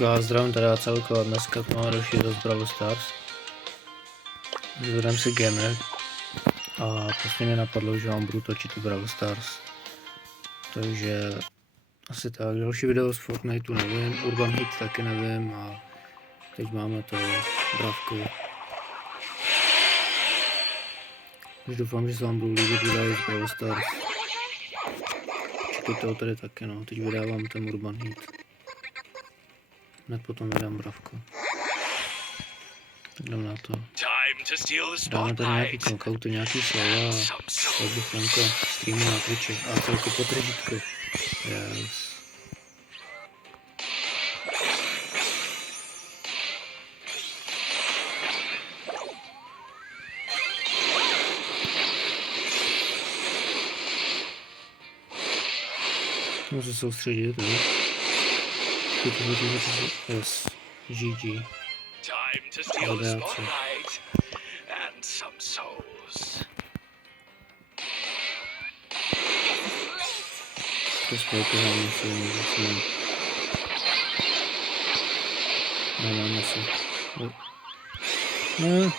Já zdravím teda celkově, dneska to máme další dost Brawl Stars. Vyvedám si gamer a prostě mě napadlo, že vám budu točit Brawl Stars. Takže asi tak, další video z Fortniteu nevím, Urban Hit taky nevím a teď máme to Bravku. Takže doufám, že se vám budou líbit videa z Brawl Stars. Čekajte ho tady taky, no, teď vydávám ten Urban Hit. Hned potom vydám Bravku. Jdem na to. Dáme tady nějaký knockouty, nějaký slova a tak bych Franko streamu na Twitchi a celko potržítko. Yes. Můžu se soustředit, ne? Yes. GG. Vodáci. To spojky hlavně si musím. Nemáme se. No,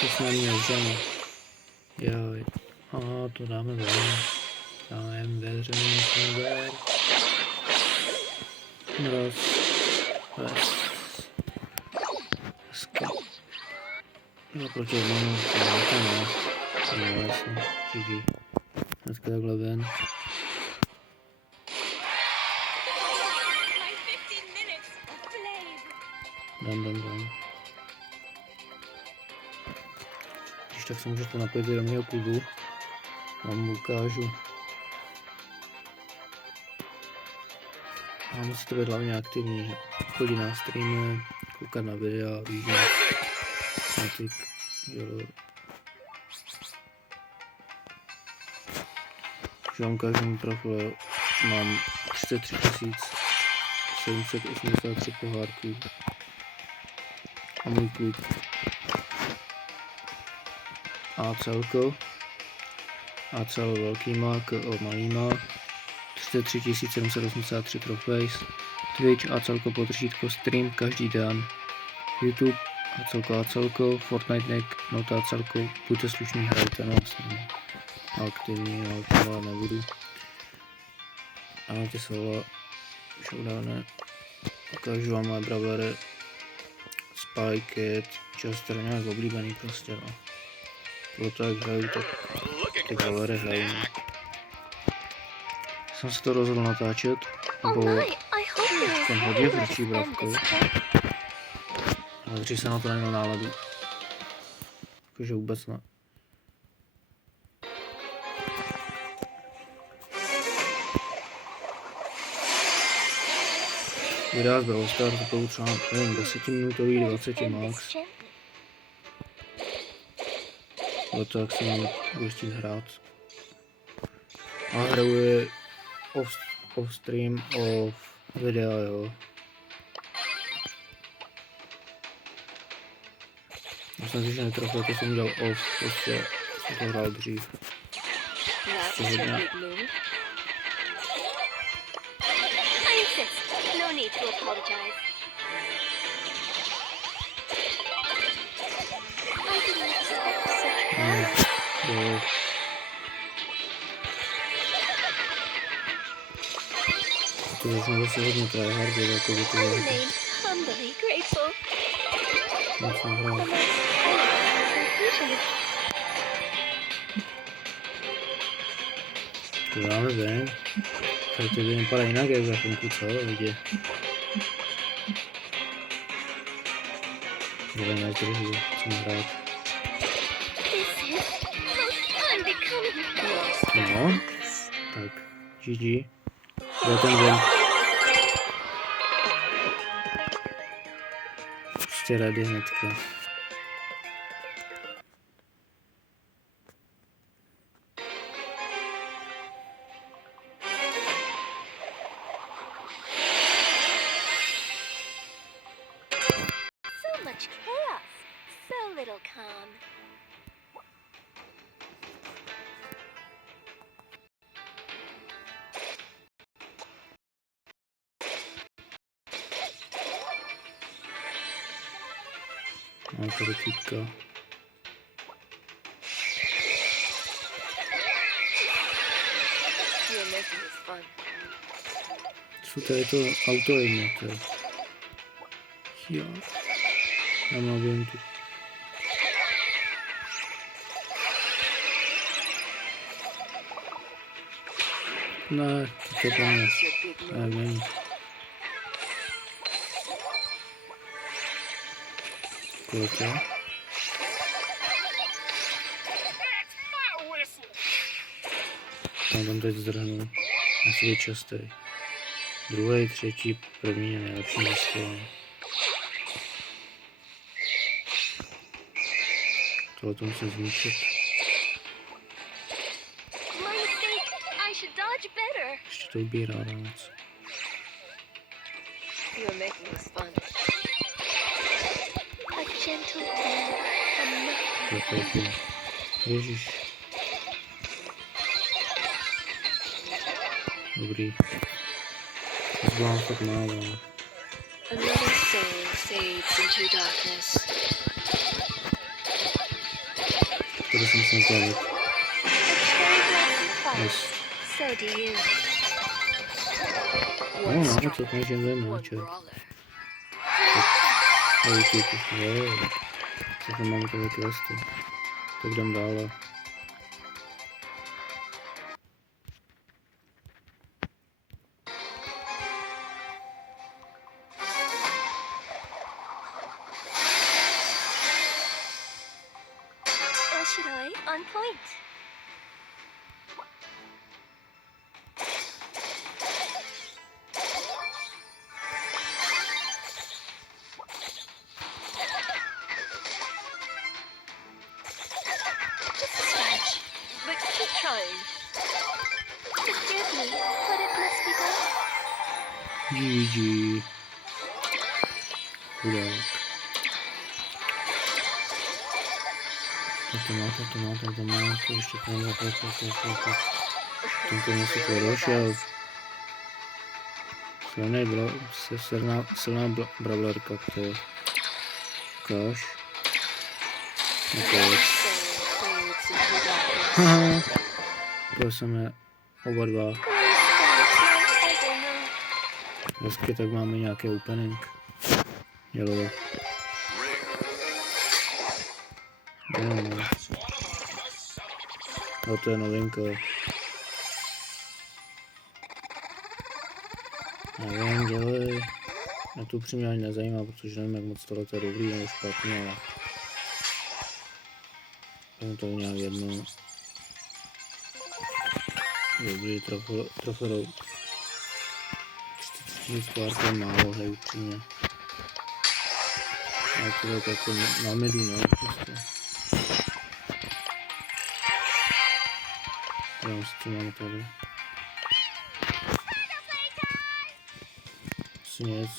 to jsme mě nevřeme. Joj. Aha, to dáme ven. Dáme veřejný ven. Raz. Hezky. No, proti jednomu. To ne. No, jasně. GG. Hnedka takhle ven. Dám. Když tak se můžete napojit do mého klubu. Vám ukážu. A musíte být hlavně aktivní. Chodit na streamy, koukat na videa, výždět. A teď, jo. Že vám každému profilu mám 33 783 pohárků. A můj klub ACL velkýma, KO malýma, 33 783 trofejs, Twitch ACL potržítko stream každý den, YouTube ACL, Fortnite Note ACL, buďte slušný, hrajte, no vlastně aktivní, ale tohle nebudu. A ty slova showdowny, ukážu vám moje brawlery, Spike, Chester, nějak oblíbený prostě, no. Proto jak hraju, tak ty brawlery hraju, no. Jsem se to rozhodl natáčet, bo jsem hodně frčí bravkou. Ale dřív jsem na to neměl náladu. Jakože vůbec ne. Videa z Brawl Stars to bylo třeba, nevím, 10 minutový, 20 max. Ale to jak se mám budu chtít hrát. A hraju je off stream, off videa, jo. Myslím si, že netrofil, to jsem udělal off, prostě jsem to hrál dřív. To jsem zase hodně tryhard, jako by to bylo. Moc jsem hrál. To dáme ven. Tady to vypadá jinak, jak za chvilku, co? Vidě. Budeme najít druhý, co mám hrát. No, tak, GG. Byl ten ven. Prostě ready hnedka. Mám tady týpka. Co to je to auto jedno, to je. Jo. Já mám věntu. Ne, to je pro mě. Ne, není. Kolik je? Tam teď zdrhnu. Musí být častý. Druhý, třetí, první je nejlepší místo. Tohle to musím zničit. Ještě to ubírá rámec. To je pěkný. Ježiš. Dobrý. Zvlám fakt málo. Tady se musím zbavit. Yes. No, to můžeme vynáčet. Oj, typu, jo. Co tam máme tady questy. Tak jdem dále. On point. This is strange, but keep trying. Forgive me, but it must be done. GG. Chudák. To má, to ještě to nemá, to. Tento musí to došel. Silná bravlerka, to je. Ukáž. Nakonec. Haha. To jsme oba dva. Hezky, tak máme nějaký opening. Yellow. No to je novinka. Nevím, dělej. Mě to upřímně ani nezajímá, protože nevím, jak moc tohle je dobrý nebo špatný, ale... Tomu to nějak jedno. Dobrý, trochu nic párka málo, hej, upřímně. A to je jako na midu, no, prostě. Já si to mám tady. Asi nic.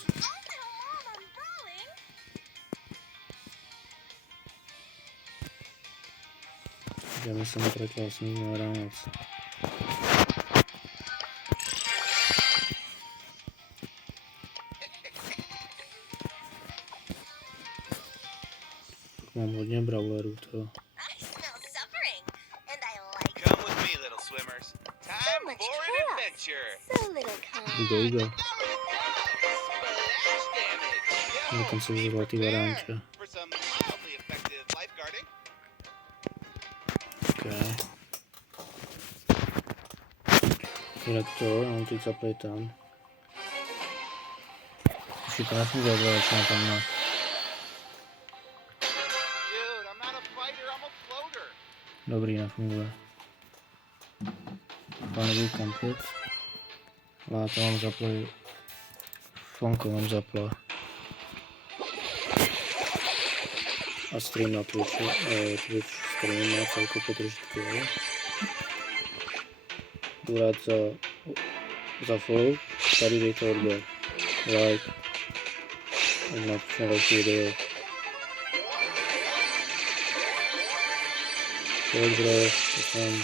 Jdeme se natrať vlastně na rámec. Mám hodně brawlerů, to. Douga. Dokonce v zlatý variantě. Okay. Jak to, já mám teď zaplet tam. Už to nefunguje, ale začíná tam na. Dobrý, nefunguje. Pane byl kampit. Láta mám zapla. Fonko mám zapla. A stream na Twitchi. Twitch stream má celkou potržitku. Budu rád za follow. Tady dejte odběr. Like. Ať napíšem další video. Dobře, to tam.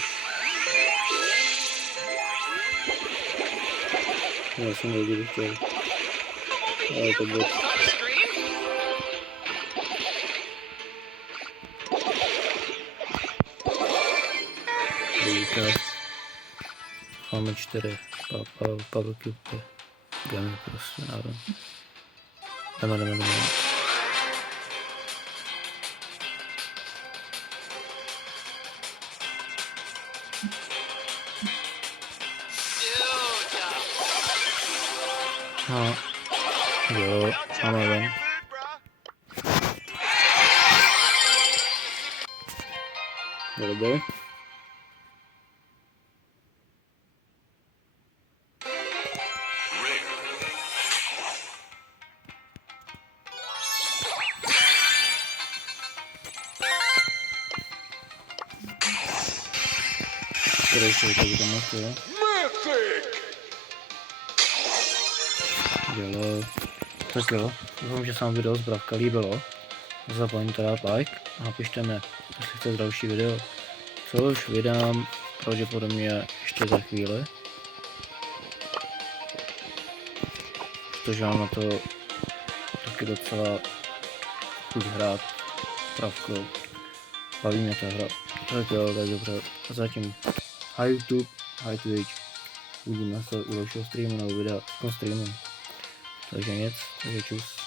Já jsem lidi chtěl. Ale to bylo. tak. Máme 4. Pavel Cube. Jdeme prostě, nevím. Jdeme. No. Jo, máme ven. Dobrý. Tady ještě vypadíme to, jo? Dělo. Tak jo, doufám, že se vám video zbravka líbilo. Zapomeňte dát like a napište mi, jestli chcete další video, což vydám pravděpodobně ještě za chvíli. Protože mám na to taky docela chuť hrát pravkou. Baví mě ta hra. Tak jo, tak dobře. A zatím hi YouTube, hi Twitch. Uvidíme se u dalšího streamu nebo videa s streamem. Takže nic, takže čus.